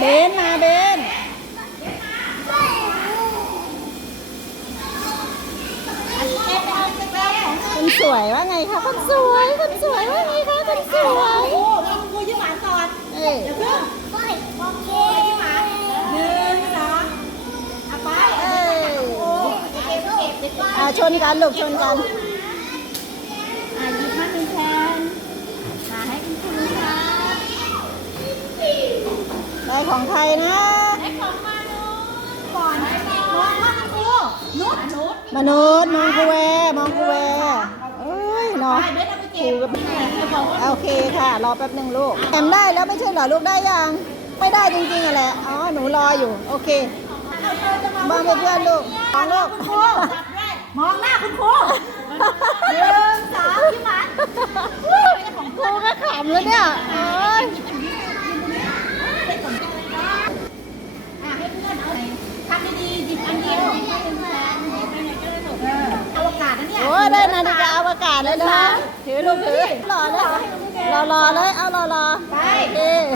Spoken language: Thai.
เบนมาเบนคนสวยว่าไงคะคนสวยคนสวยว่าไงคะคนสวยโอ้ลองคุยยิ้มหวานก่อนเอ้ยเดี๋ยวเพิ่งยิ้มหวานหนึ่งสองเอาไปเอ้ยชนกันลูกชนกัน อะหยิบมาหนึ่งแทนมาให้คุณครูค่ะ ได้ ของใครนะให้ของมาหนูก่อนมองว่าคุณครูนุชนุชมนุษย์มองกูแวมองกูแวเอ้ยเนาะไปเบสเอาไปเก็บให้บอกว่าโอเคค่ะ รอแป๊บหนึ่งลูกแอมได้แล้วไม่ใช่เหรอลูกได้ยัง ไม่ได้จริงๆอะแหละอ๋อหนูรออยู่โอเคมองเพื่อนๆลูกมองลูกคุณครูจับได้มองหน้าคุณครูหนึ่งสองยิ้มหวานของครูก็ขำแล้วเนี่ยโอ้ย อะให้เพื่อนเอาทำดีๆหยิบอันเดียวเอออวกาศนะเนี่ย โอ้ยได้นาฬิกาอวกาศเลยนะคะถือลูกถือรอเลยรอรอเลย เอารอรอไปโอเค